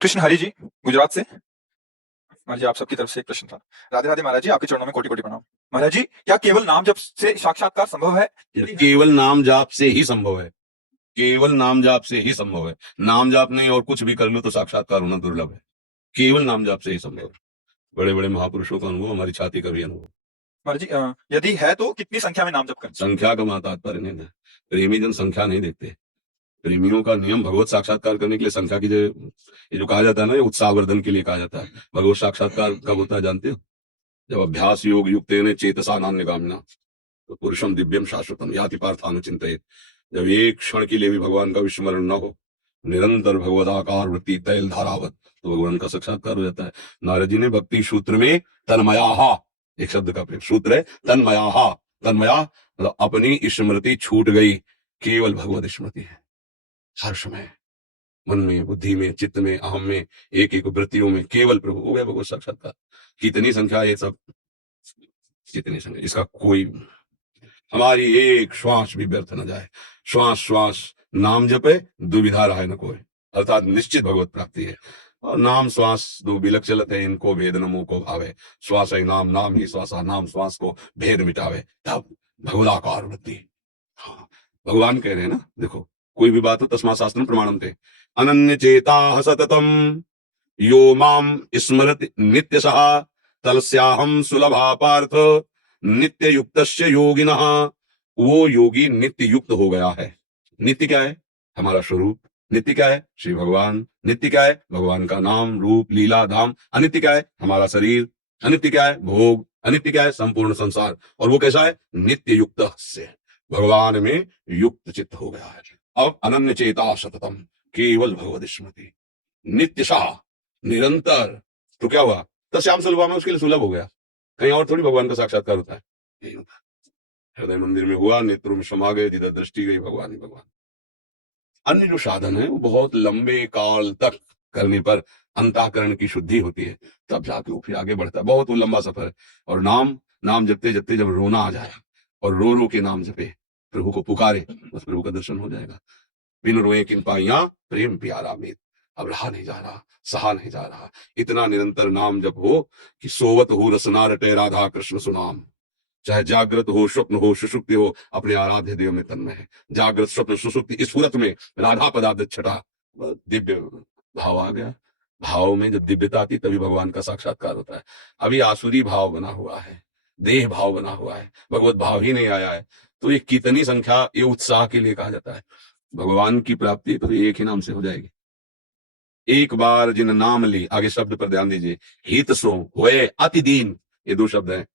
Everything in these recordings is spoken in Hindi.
कृष्ण हरि जी, गुजरात से। महाराज जी, आप सबकी तरफ से एक प्रश्न था। राधे राधे महाराज जी, आपके चरणों में कोटि कोटि प्रणाम। महाराज जी, क्या केवल नाम जप से साक्षात्कार संभव है? यदि है केवल नाम जाप से ही संभव है। केवल नाम जाप से ही संभव है। नाम जाप नहीं और कुछ भी कर लो तो साक्षात्कार होना दुर्लभ है। केवल नाम जाप से ही संभव है। बड़े बड़े महापुरुषों का अनुभव, हमारी छाती का भी अनुभव। महाराज जी, यदि है तो कितनी संख्या में नाम जप करें? संख्या का वहां तात्पर्य नहीं है। प्रेमी जन संख्या नहीं देखते। प्रेमियों का नियम भगवत साक्षात्कार करने के लिए संख्या की ये जो कहा जाता है ना, ये उत्साहवर्धन के लिए कहा जाता है। भगवत साक्षात्कार कब होता है जानते हो? जब अभ्यास योग युक्त चेतसा नान्यगामिना तो पुरुषम दिव्यम शाश्वतम याति पार्थान चिंतित। जब एक क्षण के लिए भी भगवान का विस्मरण न हो, निरंतर भगवदाकार वृत्ति तैल धारावत, तो भगवान का साक्षात्कार हो जाता है। नारद जी ने भक्ति सूत्र में तन्मयाहा एक शब्द का प्रयोग सूत्र है, तन्मयाहा। तन्मया मतलब अपनी स्मृति छूट गई, केवल भगवत स्मृति है। हर समय मन में, बुद्धि में, चित्त में, अहम में, एक एक वृत्तियों में केवल प्रभु हो गया भगवत साक्षात्कार। कितनी संख्या ये सब, कितनी संख्या, इसका कोई, हमारी एक श्वास भी व्यर्थ न जाए। श्वास श्वास नाम जपे दुविधा रहे न कोई, अर्थात निश्चित भगवत प्राप्ति है। और नाम श्वास दो बिलक चलत है, इनको भेद नमो को भावे। श्वास है नाम, नाम ही श्वासा, नाम श्वास को भेद मिटावे, तब भगवदाकार वृत्ति। हाँ, भगवान कह रहे हैं ना, देखो कोई भी बात हो तस्मा शास्त्रम प्रमाणम थे। अनन्य चेता सततम यो माम स्मरति नित्य सहा तलस्याहम सुलभा पार्थ नित्य युक्त योगिनः। वो योगी नित्य युक्त हो गया है। नित्य क्या है? हमारा स्वरूप। नित्य क्या है? श्री भगवान। नित्य क्या है? भगवान का नाम रूप लीला धाम। अनित्य क्या है? हमारा शरीर। अनित्य क्या है? भोग। अनित्य क्या है? संपूर्ण संसार। और वो कैसा है? नित्य युक्त से, भगवान में युक्त चित्त हो गया है। अब अनन्य चेता सततम, केवल भगवत स्मृति, नित्य शाह, निरंतर। तो क्या हुआ? तो श्याम सुलभा में उसके लिए सुलभ हो गया। कहीं और थोड़ी भगवान का साक्षात्कार होता है, नहीं होता। हृदय मंदिर में हुआ, नेत्रों में समा गए, जिधर दृष्टि गई भगवान ही भगवान। अन्य जो साधन है वो बहुत लंबे काल तक करने पर अंतःकरण की शुद्धि होती है, तब जाके वो फिर आगे बढ़ता है। बहुत वो लंबा सफर है। और नाम नाम जपते जपते जब रोना आ जाए और रो रो के नाम जपे, प्रभु को पुकारे, बस प्रभु का दर्शन हो जाएगा। बिन रोए किन पाइया प्रेम प्यारा मीत। अब रहा नहीं जा रहा, सहा नहीं जा रहा। इतना निरंतर नाम जब हो कि सोवत हो रसना रटे राधा कृष्ण सुनाम। चाहे जागृत हो, स्वप्न हो, सुषुप्ति हो, अपने आराध्य देव में तन्मय है। जागृत स्वप्न सुषुप्ति इस सूरत में राधा पदार्थ छटा, दिव्य भाव आ गया। भाव में जब दिव्यता आती तभी भगवान का साक्षात्कार होता है। अभी आसुरी भाव बना हुआ है, देह भाव बना हुआ है, भगवत भाव ही नहीं आया है। तो ये कितनी संख्या, ये उत्साह के लिए कहा जाता है। भगवान की प्राप्ति तो एक ही नाम से हो जाएगी। एक बार जिन नाम ली, आगे शब्द पर ध्यान दीजिए, हित सो होए अति दीन, ये दो शब्द हैं।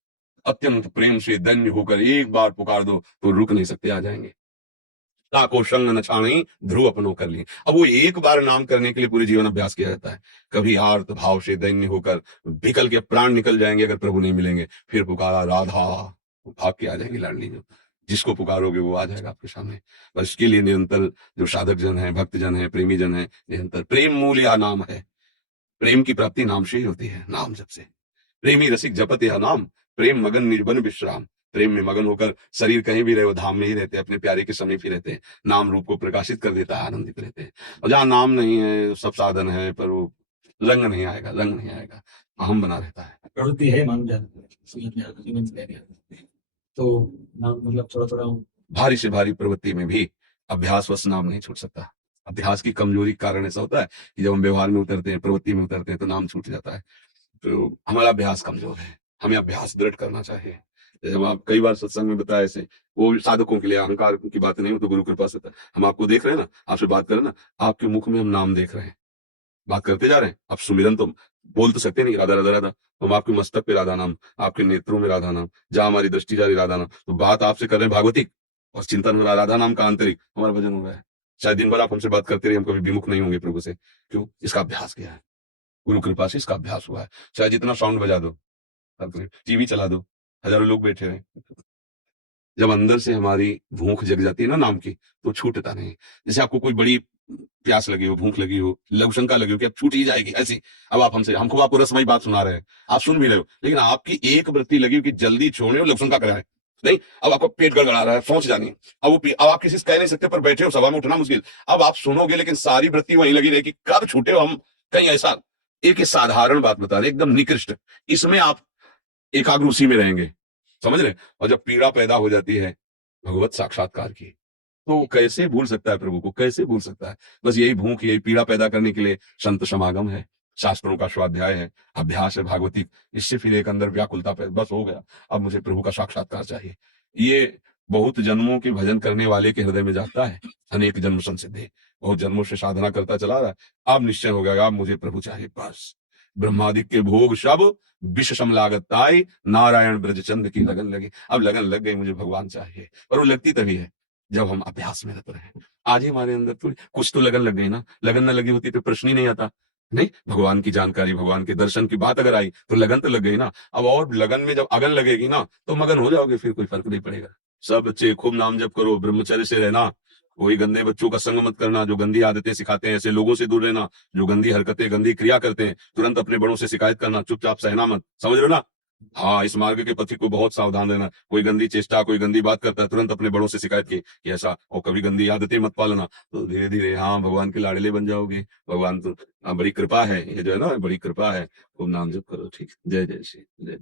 अत्यंत प्रेम से धन्य होकर एक बार पुकार दो तो रुक नहीं सकते, आ जाएंगे। ताको संग न छाणी ध्रुव अपनो कर ली। अब वो एक बार नाम करने के लिए पूरे जीवन अभ्यास किया जाता है। कभी आर्त भाव से दैन्य होकर बिकल के प्राण निकल जाएंगे अगर प्रभु नहीं मिलेंगे, फिर पुकारा राधा, भाग के आ जाएंगी लाडली। जो जिसको पुकारोगे वो आ जाएगा आपके सामने। बस इसके लिए निरंतर जो साधक जन है, भक्त जन है, प्रेमी जन है, निरंतर प्रेम मूल या नाम है। प्रेम की प्राप्ति नाम से ही होती है, नाम जप से। प्रेमी रसिक जपत यह नाम, प्रेम मगन निर्बन विश्राम। प्रेम में मगन होकर शरीर कहीं भी रहे, वो धाम में ही रहते हैं, अपने प्यारे के समीप ही रहते हैं। नाम रूप को प्रकाशित कर देता है, आनंदित रहते हैं। और जहां नाम नहीं है, सब साधन है, पर वो रंग नहीं आएगा, रंग नहीं आएगा, अहम बना रहता है। प्रवृत्ति है मान जाए तो नाम मतलब थोड़ा थोड़ा भारी से भारी प्रवृत्ति में भी अभ्यासवश नाम नहीं छूट सकता। अभ्यास की कमजोरी के कारण ऐसा होता है कि जब हम व्यवहार में उतरते हैं, प्रवृत्ति में उतरते हैं, तो नाम छूट जाता है। तो हमारा अभ्यास कमजोर है, हमें अभ्यास दृढ़ करना चाहिए। जब आप कई बार सत्संग में बताया, ऐसे वो साधकों के लिए अहंकार की बात नहीं हो, तो गुरु कृपा से हम आपको देख रहे हैं ना, आपसे बात कर रहे हैं ना, आपके मुख में हम नाम देख रहे हैं, बात करते जा रहे हैं। अब सुमिरन तो बोल तो सकते नहीं, राधा राधा राधा, तो हम आपके मस्तक पे राधा नाम, आपके नेत्रों में राधा नाम, जहां हमारी दृष्टि जा रही राधा नाम, तो बात आपसे कर रहे हैं भागवतिक, और चिंतन हो रहा राधा नाम का आंतरिक, हमारा भजन हो रहा है। शायद दिन भर आप हमसे बात करते रहे, हम कभी विमुख नहीं होंगे प्रभु से। क्यों? इसका अभ्यास किया है, गुरु कृपा से इसका अभ्यास हुआ है। चाहे जितना साउंड बजा दो, टीवी चला दो, हजारों लोग बैठे हैं, जब अंदर से हमारी भूख जग जाती है ना नाम की, तो छूटता नहीं। जैसे आपको कोई बड़ी प्यास लगी हो, भूख लगी हो, लघु शंका लगी हो कि अब छूट ही जाएगी ऐसी, अब आप हमसे, हमको आपको रसमयी बात सुना रहे हैं, आप सुन भी रहे हो, लेकिन आपकी एक वृत्ति लगी हो कि जल्दी छोड़े और लघु शंका कराए। नहीं, अब आपका पेट गड़गड़ा रहा है, सोच जानी है। अब आप किसी से कह नहीं सकते, पर बैठे हो, सभा में उठना मुश्किल। अब आप सुनोगे, लेकिन सारी वृत्ति वहीं लगी रहेगी, कब छूटे हो हम, कहीं ऐसा एक साधारण बात बता रहे, एकदम निकृष्ट, इसमें आप एकाग्र उसी में रहेंगे, समझ रहे। और जब पीड़ा पैदा हो जाती है भगवत साक्षात्कार की, तो कैसे भूल सकता है प्रभु को, कैसे भूल सकता है। बस यही भूख, यही पीड़ा पैदा करने के लिए संत समागम है, शास्त्रों का स्वाध्याय है, अभ्यास है भागवतिक, इससे फिर एक अंदर व्याकुलता पैदा, बस हो गया, अब मुझे प्रभु का साक्षात्कार चाहिए। ये बहुत जन्मों के भजन करने वाले के हृदय में जाता है, अनेक जन्म संसिद्धि, बहुत जन्मों से साधना करता चला रहा है, अब निश्चय हो गया, अब मुझे प्रभु चाहिए। बस ब्रह्मादिक के भोग सब विष सम लागत आए, नारायण ब्रजचंद की लगन लगी। अब लगन लग गई, मुझे भगवान चाहिए। और वो लगती तभी है जब हम अभ्यास में रत रहे। आज ही हमारे अंदर थोड़ी कुछ तो लगन लग गई ना, लगन न लगी होती तो प्रश्न ही नहीं आता। नहीं, भगवान की जानकारी, भगवान के दर्शन की बात अगर आई तो लगन तो लग गई ना। अब और लगन में जब अगन लगेगी ना तो मगन हो जाओगे, फिर कोई फर्क नहीं पड़ेगा। सब बच्चे खूब नाम जप करो, ब्रह्मचर्य से रहना, कोई गंदे बच्चों का संग मत करना, जो गंदी आदतें सिखाते हैं ऐसे लोगों से दूर रहना, जो गंदी हरकतें गंदी क्रिया करते हैं तुरंत अपने बड़ों से शिकायत करना, चुपचाप सहना मत, समझ रहे हो ना। हाँ, इस मार्ग के पथिक को बहुत सावधान रहना, कोई गंदी चेष्टा, कोई गंदी बात करता है तुरंत अपने बड़ों से शिकायत की कि ऐसा, और कभी गंदी आदतें मत पालना, तो धीरे धीरे हाँ भगवान के लाडले बन जाओगे। भगवान तो बड़ी कृपा है, ये जो है ना बड़ी कृपा है। खूब नाम जप करो, ठीक। जय जय श्री जय।